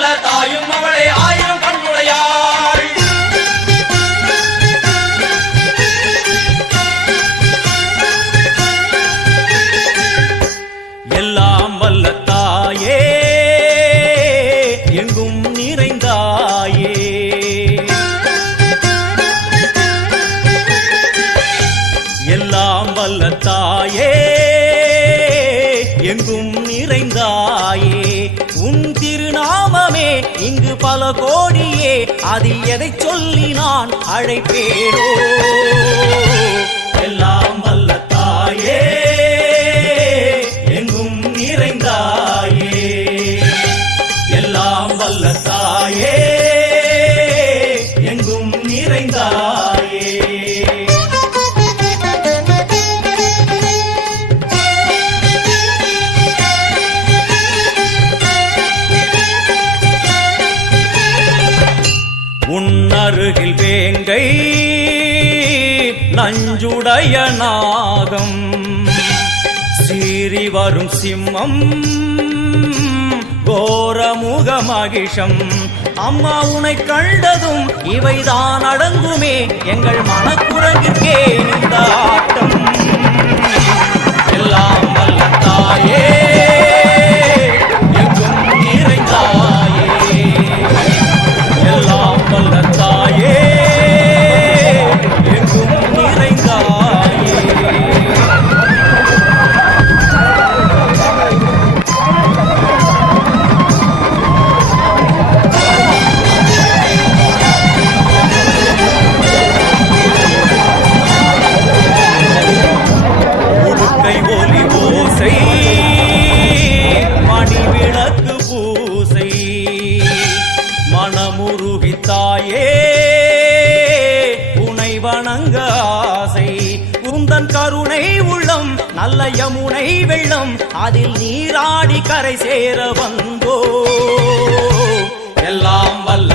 வல்ல தாயும் அவளே ஆயிரம் கண்ணுடையாள். எல்லாம் வல்ல தாயே எங்கும் நிறைந்தாயே, எல்லாம் வல்ல தாயே எங்கும் நிறைந்தாயே. உன் திருநாமமே இங்கு பல கோடியே, அதில் எதை சொல்லி நான் அழைப்பேனோ. எல்லாம் வல்ல தாயே எங்கும் நிறைந்தாயே, எல்லாம் வல்ல தாயே எங்கும் நிறைந்தாயே. உன்னருகில் வேங்கை நஞ்சுடைய நாகம், சீறி வரும் சிம்மம் கோரமுக மகிஷம். அம்மா உனை கண்டதும் இவைதான் அடங்குமே, எங்கள் மனக்குரங்கிற்கே இந்த ஆட்டம். எல்லாம் வல்ல தாயே எங்கும் நிறைந்தாயே, எல்லாம் வல்ல தாயே எங்கும் நிறைந்தாயே. உடுக்கை ஒலி ஓசை மணிவிளக்கு பூசை, மனமுருகி தாயே உனை வணங்க ஆசை. உந்தன் கருணை உள்ளம் நல்ல யமுனை வெள்ளம், அதில் நீராடி கரை சேர வந்தோ. எல்லாம் வல்ல